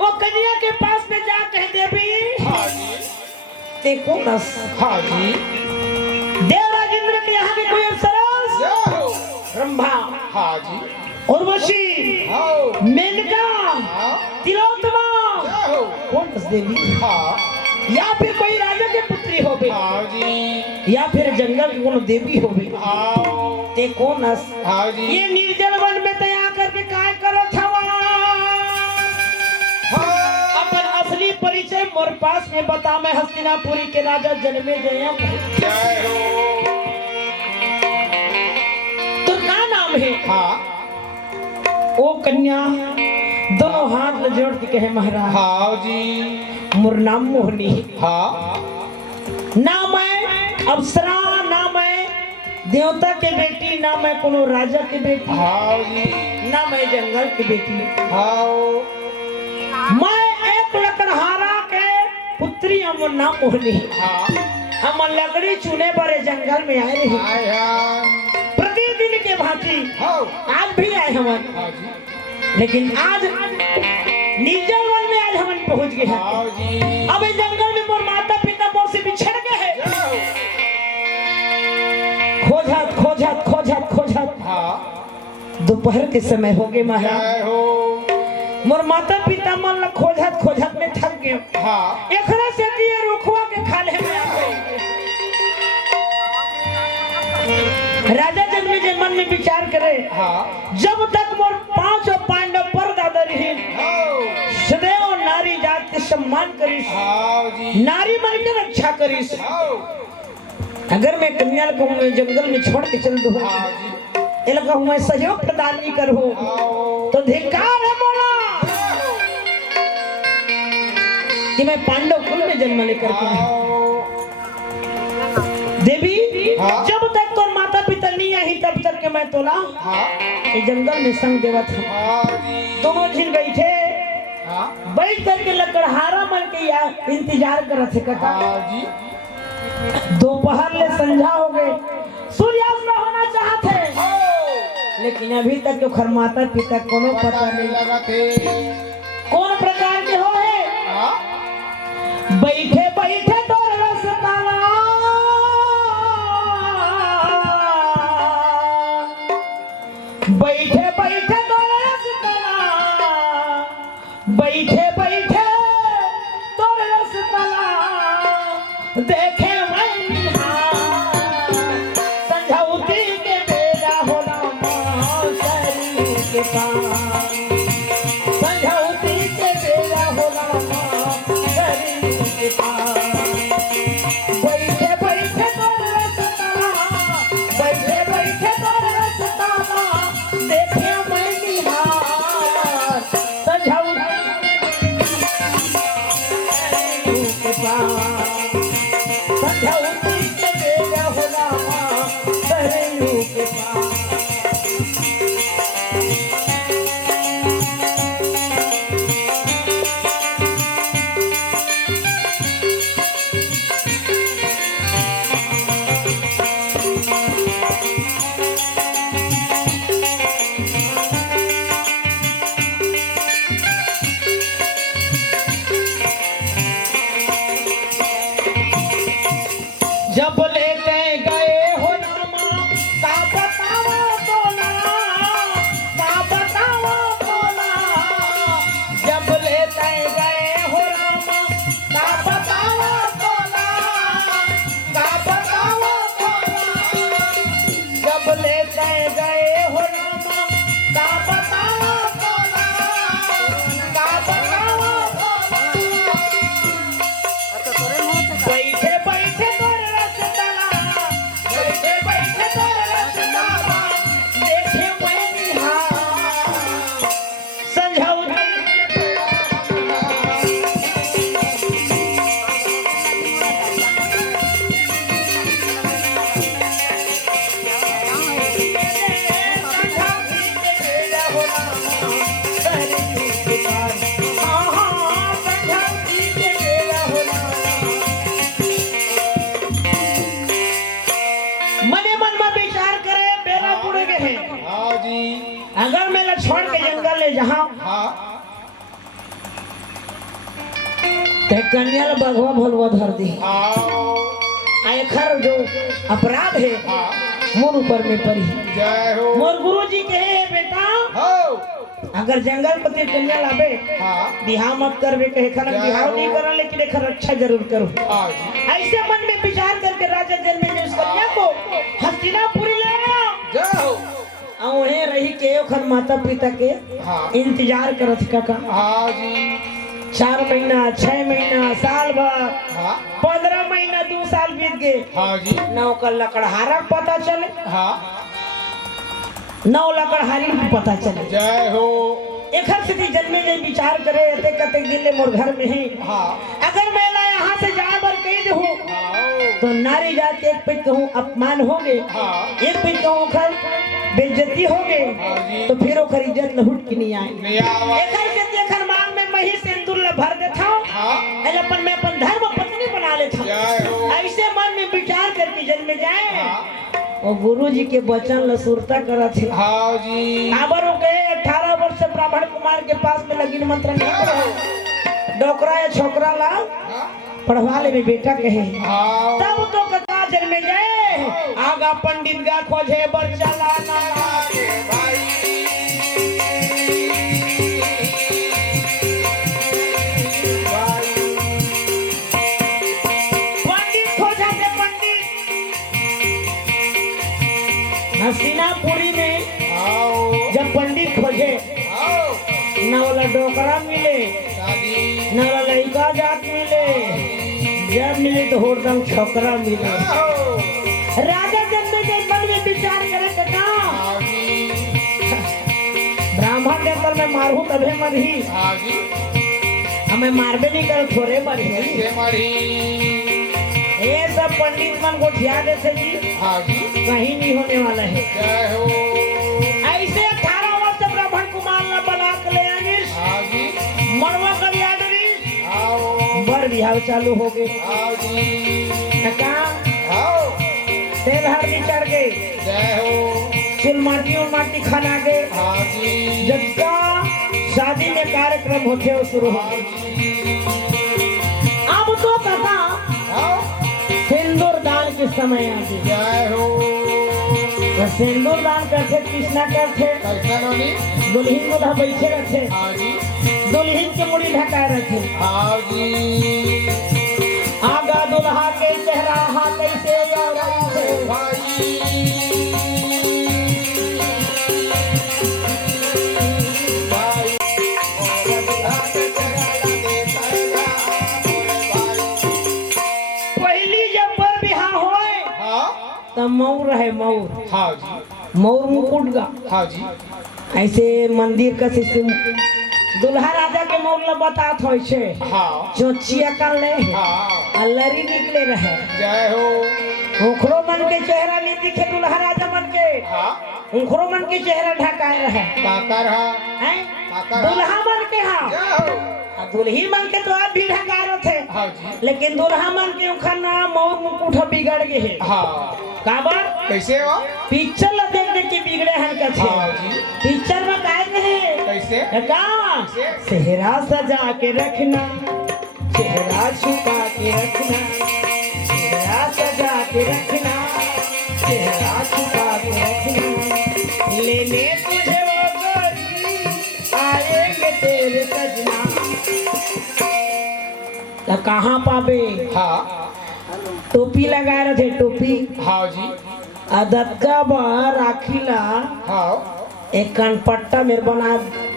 वो कन्या के पास में जा कह देवी हाँ जी देखो बस हाँ जी देवराज इंद्र के यहाँ के कोई अप्सरस जय हो रंभा हाँ जी उर्वशी हाँ मेनका हाँ तिलोत्तमा जय हो कौन बस देवी हाँ या फिर कोई राजा के पुत्री होबे हाँ जी या फिर जंगल की कोनो देवी होबे हाँ ते कौन हस हाँ जी ये निर्जल वन में तैयार करके काय करो थवा हाँ अपन असली परिचय मोर पास में बता मैं हस्तिनापुरी के राजा जन्मे जयम जय हो तो का नाम है हाँ ओ कन्या दोनों हाथ में जोड़ के कहे महाराज हाँ जी मोर नाम मोहनी हाँ ना मैं अप्सरा ना मैं देवता के बेटी ना मैं कोनो राजा के बेटी हाँ जी ना मैं जंगल की बेटी हाँ मैं एक लकड़हारा के स्त्री हम नाम मोहनी हाँ हम लकड़ी चुने बड़े जंगल में आए रही आए हाँ प्रतिदिन के भांति हाँ आज भी आए हम हाँ जी लेकिन आज निर्जल वन में आज हम पहुंच गए हैं हाँ जी अब इस जंगल में मोर माता पिता मोर से बिछड़ गए हैं खोजत खोजत खोजत खोजत हाँ दोपहर के समय हो गए महाराज जय हो मोर माता पिता मन ला खोजत खोजत में थक गए हाँ एकरा से दिए रुखवा के खाले में आ गए राजा जन्मेजय मन में विचार करे हाँ जब तक मोर पांच पांडव पर दादा रही हाँ सदैव नारी जात के सम्मान करिस हाँ जी नारी मन के रक्षा करिस हाँ अगर मैं कन्या को मैं जंगल में छोड़ के चल दूं हाँ जी ये लगा मैं सहयोग प्रदान नहीं करूं आओ तो धिक्कार है मोला कि मैं पांडव कुल में जन्म लेकर के आया। आओ देवी हाँ। जब तक तो माता पिता नहीं आई तब तक के मैं तोला हाँ ये जंगल में संग देवा था हाँ जी दोनों झिल बैठे हाँ बैठ करके लकड़हारा मन के या इंतजार करत थे कका हाँ जी दोपहर ले संझा हो गए सूर्यास्त होना चाहते आओ लेकिन अभी तक तो खर माता पिता कोनो पता नहीं लगा थे कौन प्रकार के हो है हाँ बैठे बैठे तो रसताला बैठे बैठे तो रसताला बैठे बैठे तो रसताला देखे मैं निहार संझौती के बेरा होला मौसरी के पास संझौती के बेरा होला मौसरी के पास बैठे बैठे तोर रसताला बैठे बैठे तोर रसताला देखे मैं निहार संझौती के पास संझौती के बेरा होला मौसरी के पास जब लेते गए हो रामा का बतावा तोला का बतावा तोला जब लेते गए हो रामा का बतावा तोला का बतावा तोला जब लेते गए हो रामा का बतावा तोला का बतावा तोला आता तोरे मुंह से बैठे बैठे तोर रसताला बैठे बैठे तोर रसताला देखे मैं निहार संझौती संझौती के बेरा होला सहरी के पास हाँ हाँ संझौती के बेरा होला मने मन में विचार करे बेरा बुड़ गए हैं हाँ जी अगर मैं लक्ष्मण के जंगल ले जहाँ हाँ ते कन्या ला बघवा भलवा धर दी आओ आखर जो अपराध है हाँ मोर ऊपर में पड़ी जय हो मोर गुरुजी कहे बेटा हो अगर जंगल पति कन्या लावे हाँ बिहाव मत करवे कहे खलक बिहाव नहीं करा लेकिन एक रक्षा जरूर करो हाँ जी ऐसे मन में विचार करके राजा जन्मेजय उस कन्या को हस्तिनापुरी ले आया जय हो और वहीं रही के ओखर माता पिता के हाँ इंतजार करत काका हाँ जी 4 महीना 6 महीना साल भर हाँ 15 महीना 2 साल बीत गए हाँ जी न ओकर लकड़हारा पता चले हाँ न ओ लकड़हारी भी पता चले जय हो एकर स्थिति जन्मेजय विचार करे अते कते दिन ले मोर घर में ही हाँ अगर मैं ना यहाँ से जाए बर कही दहूँ आओ तो नारी जात के एक पे कहूँ अपमान होगे हाँ एक पे कहूँ खर बेइज्जती होगे हाँ जी तो फिर ओकर इज्जत लहुट की नहीं आए नहीं आवा एकर से एकर मांग में मही सिंदूर ल भर देता हूँ हाँ अपन मैं अपन धर्म और गुरु जी के वचन लसुरता करत है हाँ जी काबर हो गए 18 वर्ष से ब्राह्मण कुमार के पास में लगी मंत्र नहीं पढ़ो डोकरा या छोकरा ला पढ़वा ले भी बेटा कहे हाँ तब तो कथा जन्मे गए आगा पंडित गा खोजे बर चलाना पंडित खोजा थे पंडित हसीनापुरी में आओ जब पंडित खोजे आओ न वाला डोकरा मिले शादी न वाला लड़का जात मिले जब मिले तो होरदम छोकरा मिले आओ राजा जन्मे के मन में विचार करे के का हाँ जी ब्राह्मण ने पर मैं मारू तभे मरही हाँ जी हमें मारबे नहीं कर थोड़े मरही कैसे मरी ये सब पंडित मन को ठिया देते जी हाँ जी कहीं नहीं होने वाला है जय हो ऐसे 18 वर्ष से ब्राह्मण कुमार ने बना के ले आनिस हाँ जी मरवा कर याद नहीं आओ बर बिहाव चालू हो गए आओ जी का आओ तेल हल्दी चढ़ गए जय हो चुल माटी और माटी खाना गए हाँ जी जब का शादी में कार्यक्रम होते हो शुरू हो हाँ जी अब तो कथा आओ सिंदूर दान के समय आ गई जय हो तो सिंदूर दान करते कृष्णा करते कैसा नोनी दुल्हन को धा बैठे रहते हाँ जी दुल्हन के मुड़ी ढकाए रहते हाँ जी आगा दुल्हा के चेहरा हा कैसे जय भाई भाई और हाथ चला देता भाई पहली जब बर बिहार होए हाँ तब मऊर है मऊर हाँ जी मऊर मुकुट गा हाँ जी ऐसे मंदिर का सिस्टम दुल्हा राजा के मऊर ला बात होय छे हाँ चोचिया कर ले हाँ अलरी निकले रहे जय हो ओखरो मन के चेहरा नहीं दिखे दुल्हा राजा मन के हाँ ओखरो मन के चेहरा ढकाए रहे काकर हाँ हैं काकर दुल्हा मन के हाँ जय हो आ दुल्ही मन के तो आप भी ढकाए रहे थे हाँ जी लेकिन दुल्हा मन के ओखर नाम मऊर मुकुट बिगड़ गए है हाँ काबर कैसे हो पिक्चर ला देख देख के बिगड़े हन का थे हाँ जी पिक्चर में काहे कहे कैसे का सेहरा सजा के रखना चेहरा छुपा के रखना चेहरा सजा के रखना चेहरा छुपा के रखना लेने तुझे वो गोरी आएंगे तेरे सजना तो कहाँ पावे हाँ टोपी लगा रहे थे टोपी हाँ जी अदत का बाहर राखीला हाँ एक कनपट्टा मेरे बना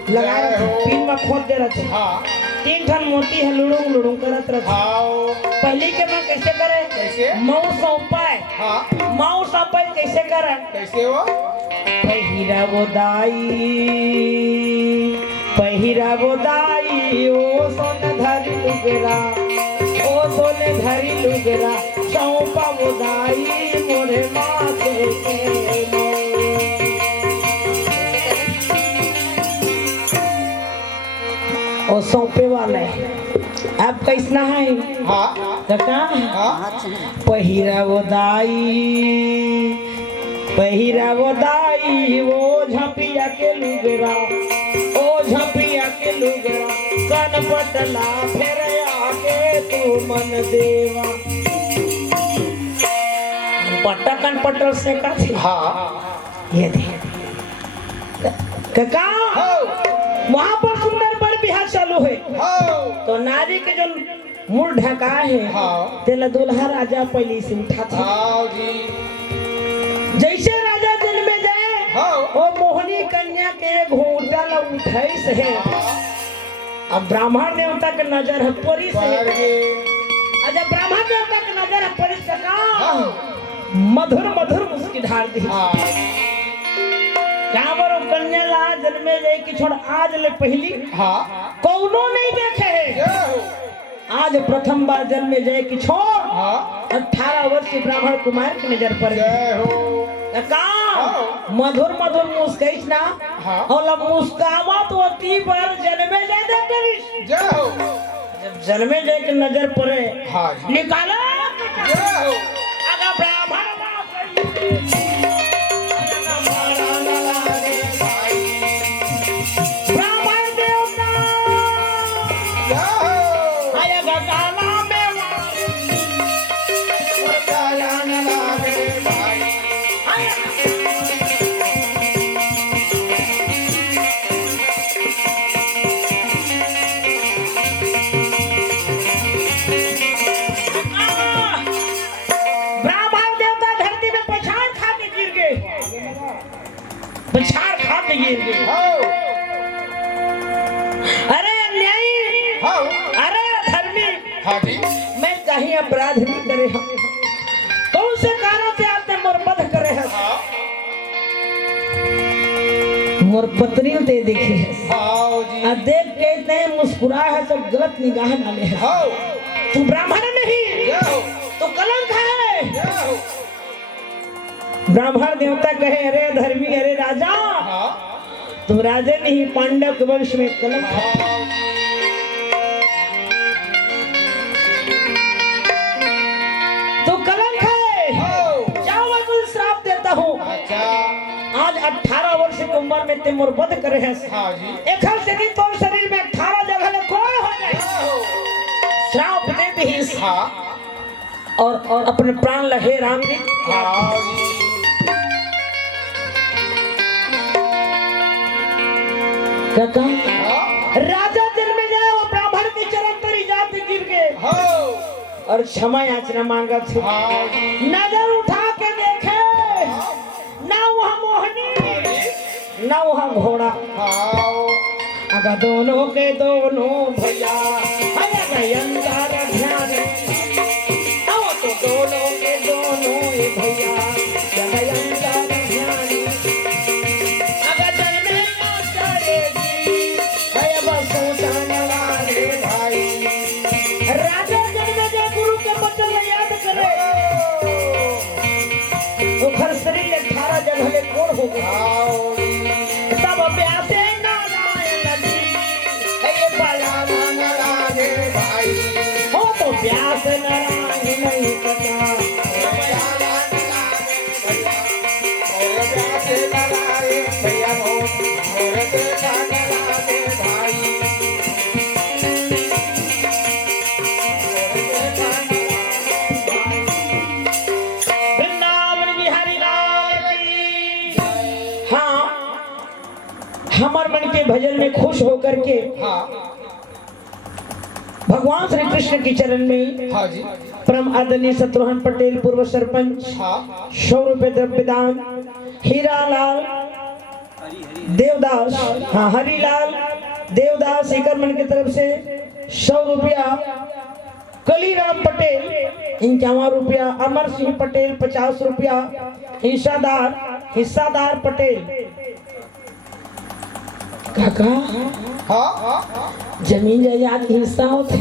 लगा रहे थे पिन में खोद दे रहे थे हाँ 3 ठन मोती है लुड़ुंग लुड़ुंग करत रहे थे हाँ पहले के मन कैसे करे कैसे मऊ सौंपाए हाँ मऊ सौंपाए कैसे करे कैसे हो पहिरा वो दाई ओ सोने धरी लुगरा ओ सोने धरी लुगरा सौंपा वो दाई मोरे माथे के ओ सौंपे वाला है अब कैसना है हाँ काका हाँ पहिरा वो दाई वो झपिया के लुगरा ओ झपिया के लुगरा कन पटला फिर आके तू मन देवा पट्टा कन पटल से का थी हाँ ये दे काका हो वहां पर सुंदर बड़ बिहार चालू है हो तो नारी के जो मुंह ढका है हाँ। तेला दुल्हा राजा पहले से उठा था हाँ जी जैसे राजा जन्मे जाए हाँ। वो मोहनी कन्या के घोटा ला उठाई से है अब ब्राह्मण देवता के नजर है परी से पर ये जब ब्राह्मण देवता के नजर है परी से का हाँ। मधुर मधुर मुस्की ढाल दी हाँ क्या बरो कन्या ला जन्मे जाए कि छोड़ आज ले पहली हाँ कौनो नहीं देखे है जय हो आज प्रथम बार जन्मे जाए कि छोड़ हाँ 18 वर्षीय ब्राह्मण कुमार की नजर पर जय हो का मधुर मधुर मुस्काइस ना हाँ। और मुस्कावत होती पर जन्मे जाए करिस जय हो जब जन्मे जाए की नजर पड़े हाँ जी निकालो जय हो अगर ब्राह्मण जाओ आया गगाला में काला न लागे भाई ब्राह्मण देवता धरती में पछाड़ खाते गिर गए, पछाड़ खाते गिर गए। हाओ अरे अन्यायी, हाओ अरे अधर्मी, हाँ जी मैं कहीं अपराध नहीं करे हम, कौन से कारण से आपने मोर वध करे है? हाँ मोर पत्नी ते देखे है, हाओ जी आ देख के इतने मुस्कुराए है तो गलत निगाह डाले है। हाओ तू ब्राह्मण नहीं, जाओ तो कलंक है। जाओ ब्राह्मण देवता कहे अरे धर्मी, अरे राजा, हाँ तुम राजा नहीं, पांडव के वंश में कलंक है। हाओ तो कलंक है, हाओ जाओ मैं तुझे श्राप देता हूँ। अच्छा आज 18 वर्ष की उम्र में ते मोर वध करे है। हाँ जी एक हल से दिन तोर शरीर में 18 जगह ले कोई हो जाए, जाओ श्राप दे दही हाँ और अपने प्राण लहे राम जी। हाओ जी क्या कहा? हाँ राजा जन्म जाए वो ब्राह्मण के चरण तरी जाते गिर गए हाओ और क्षमा याचना मांगा थे। हाओ जी नजर उठा के देखे, ना वहाँ मोहनी ना वहाँ घोड़ा, हाओ अगर दोनों के दोनों भैया आया भयंकर ध्यान, आओ तो दोनों के दोनों ये भैया भयंकर ध्यान, अगर जन्मे ना चढ़ेगी भय बसो जाने वाले भाई। राजा जन्मे जो गुरु के वचन याद करे, वो घर शरीर 18 जगह ले कोड़ हो गया। हाओ तब प्यासे नारायण नदी ये बलाना न लागे भाई हो तो प्यास नारायण नहीं कटा। काला न लागे भैया और प्यासे न लागे भैया और देखा न लागे भाई वृंदावन बिहारी लाल की। हाँ, हमार मन के भजन में खुश होकर के हाँ भगवान श्री कृष्ण के चरण में हाँ जी परम आदरणीय शत्रुघ्न पटेल पूर्व सरपंच हाँ 100 रुपए द्रव्य दान, हीरालाल देवदास, हाँ हरिलाल देवदास एकरमन की तरफ से 100 रुपया, कलीराम पटेल 51 रुपया, अमर सिंह पटेल 50 रुपया, हिस्सादार पटेल। काका हाँ हाँ जमीन जायदाद के हिस्सा होते,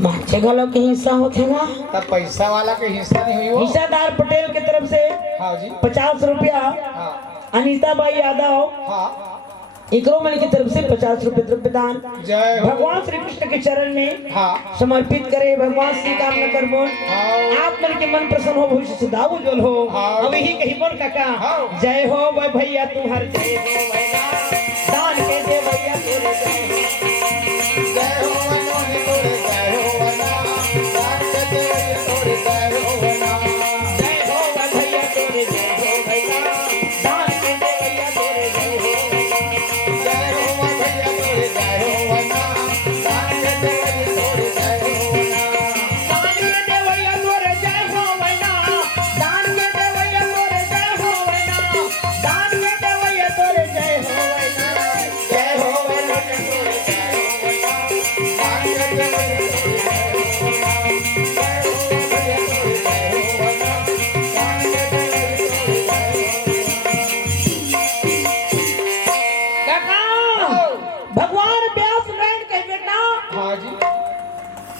माचे गलों के हिस्सा होते ना। तब पैसा वाला के हिस्सा नहीं हुई वो हिस्सादार पटेल की तरफ से हाँ जी 50 रुपया, हाँ अनीता बाई यादव हाँ इकरोमन की तरफ से 50 रुपए द्रव्य दान जय हो भगवान श्री कृष्ण के चरण में हाँ समर्पित करे। भगवान श्री कामना करबो हाँ आप मन के मन प्रसन्न हो, भविष्य सदा उज्जवल हो। हाँ। अब यही कही बोल काका, हाँ। जय हो वै भैया तुम्हार जय हो भैया, दान के दे भैया तोरे जय हो। जय हो मनोहर तोरे जय हो वना दान के दे तोरे जय हो वना जय हो वै भैया तोरे जय हो भैया, दान के दे भैया तोरे जय हो। जय हो भैया तोरे जय हो वना दान के दे तोरे जय हो वना दान के दे भैया तोरे जय हो भैया, दान के दे भैया तोरे जय हो भैया, दान के दे भैया तोरे जय हो भैया। जय हो भैया तोरे जय हो वना दान के दे तोरे जय हो वना जय हो भैया तोरे जय हो वना दान के दे तोरे जय हो काका भगवान व्यास नारायण के बेटा हाँ जी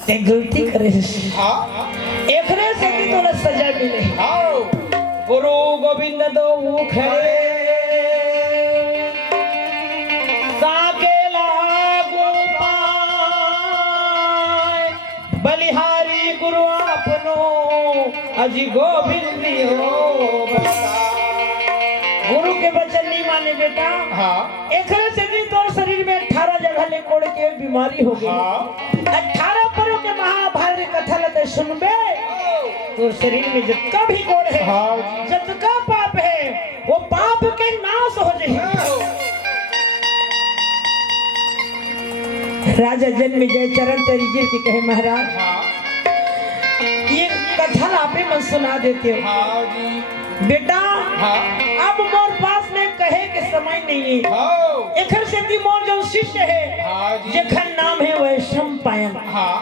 ते गलती करे, हाँ एकरे से भी तोला सजा मिले। आओ गुरु गोविंद दो खड़े साकेला गोपाल, बलिहारी गुरु आपनो अजी गोविंद हो। गुरु के वचन माने बेटा हाँ एकरे से भी तो शरीर में 18 जगह ले कोड़ के बीमारी हो गई हाँ 18 पर्व के महाभारत कथा लते सुनबे तो शरीर में जितना भी कोड़ है हाँ जितना पाप है वो पाप के नाश हो जाए। राजा जन्म जय चरण तेरी गिर के कहे महाराज हाँ ये कथा आप ही मन सुना देते हो हाँ जी बेटा हाँ अब मोर पास में कहे के समय नहीं है हाँ एखर से भी मोर जो शिष्य है हाँ जी जेखर नाम है वैश्रम पायन हाँ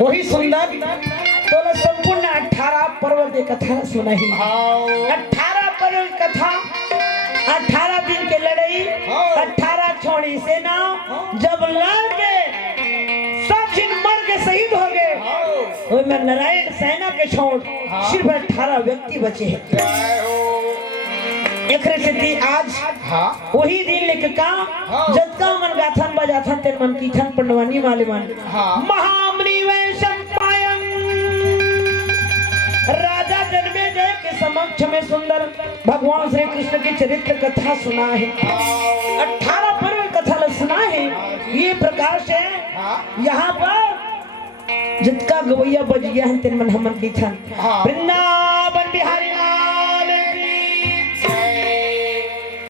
वही सुंदर तो संपूर्ण 18 पर्व की कथा सुनाई हाँ 18 पर्व की कथा 18 दिन के लड़ाई हाँ। 18 छोड़ी सेना जब लड़ के सब दिन मर के शहीद हो गए हाँ में नारायण सेना के छोड़ हाँ। सिर्फ 18 व्यक्ति बचे हैं जय हो एकरे से दी आज हाँ वही दिन लेके का हाँ। जत्का मन गाथन बजाथन तेन मन कीथन पंडवानी वाले मन हाँ। महामुनि वैश्रम पायन राजा जन्मे जय के समक्ष में सुंदर भगवान श्री कृष्ण की चरित्र कथा सुना है 18 पर्व कथा सुना है ये प्रकार से हाँ यहाँ पर जितका गवैया बज गया है तेन मन हमन कीथन हाँ। वृंदावन